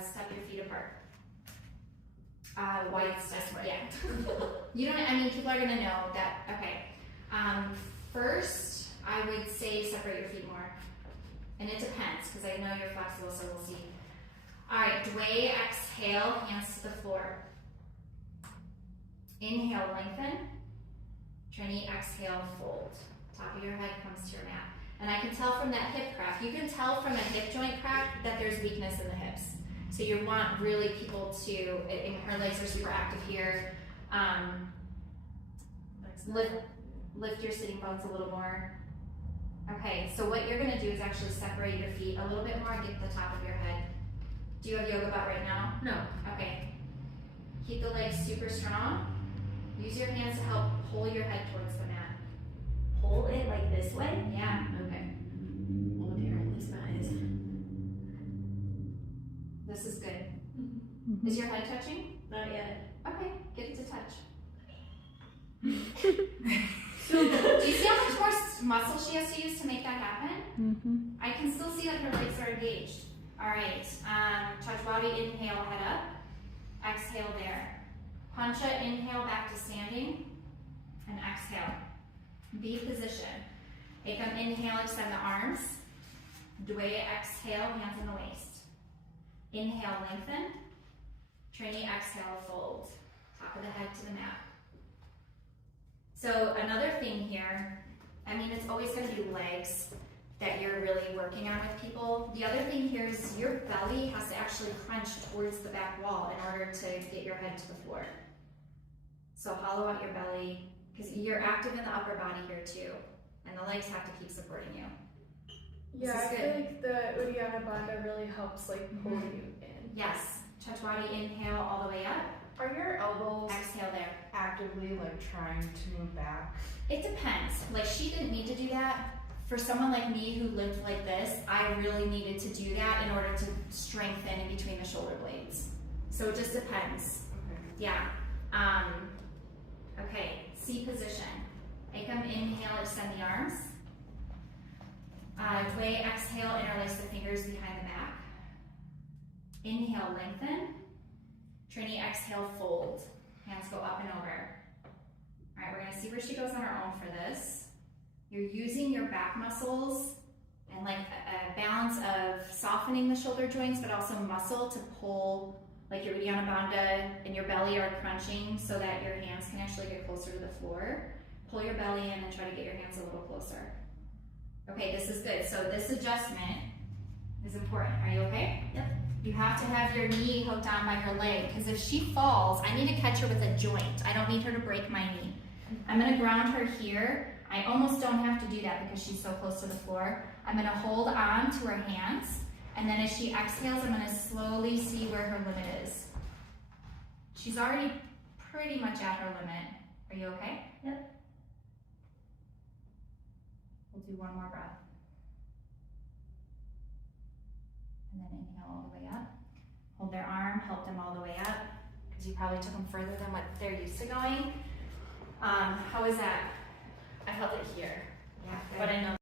step your feet apart. Wide Wide step, step, right. yeah. You don't, I mean, people are gonna know that, okay. First, I would say separate your feet more. And it depends, because I know you're flexible, so we'll see. All right, Dway, exhale, hands to the floor. Inhale, lengthen. Trini, exhale, fold. Top of your head comes to your mat. And I can tell from that hip crack, you can tell from a hip joint crack that there's weakness in the hips. So you want really people to, and her legs are super active here. Lift your sitting bones a little more. Okay, so what you're gonna do is actually separate your feet a little bit more and get to the top of your head. Do you have yoga mat right now? No. Okay. Keep the legs super strong. Use your hands to help pull your head towards the mat. Pull it like this way? Yeah. Okay. Oh dear, this mat is. This is good. Is your head touching? Not yet. Okay, get it to touch. So Do you see how much more muscle she has to use to make that happen? Mm-hmm. I can still see that her legs are engaged. All right, Chajwadi, inhale, head up. Exhale there. Pancha, inhale, back to standing. And exhale. V position. Ekam, inhale, extend the arms. Dwaya, exhale, hands in the waist. Inhale, lengthen. Trini, exhale, fold. Top of the head to the mat. So another thing here, I mean, it's always going to be legs that you're really working on with people. The other thing here is your belly has to actually crunch towards the back wall in order to get your head to the floor. So hollow out your belly, because you're active in the upper body here too, and the legs have to keep supporting you. Yeah, I This is feel like the Uddiyana Bandha really helps like pull you in. Yes, Chatuwadi, inhale all the way up. Are your elbows Exhale there. actively like trying to move back? It depends. Like, she didn't need to do that. For someone like me who lived like this, I really needed to do that in order to strengthen in between the shoulder blades. So it just depends. Okay. Yeah. Okay, C position. Ekam, inhale, extend the arms. Dway, exhale, interlace the fingers behind the back. Inhale, lengthen. Trini, exhale, fold. Hands go up and over. All right, we're gonna see where she goes on her own for this. You're using your back muscles and like a balance of softening the shoulder joints, but also muscle to pull, like your Uddiyana Bandha and your belly are crunching so that your hands can actually get closer to the floor. Pull your belly in and try to get your hands a little closer. Okay, this is good. So this adjustment is important. Are you okay? Yep. You have to have your knee hooked on by her leg, because if she falls, I need to catch her with a joint. I don't need her to break my knee. I'm gonna ground her here. I almost don't have to do that because she's so close to the floor. I'm gonna hold on to her hands, and then as she exhales, I'm gonna slowly see where her limit is. She's already pretty much at her limit. Are you okay? Yep. We'll do one more breath. And then inhale all the way up. Hold their arm, help them all the way up, because you probably took them further than what they're used to going. How was that? I felt it here. Yeah, good. But I know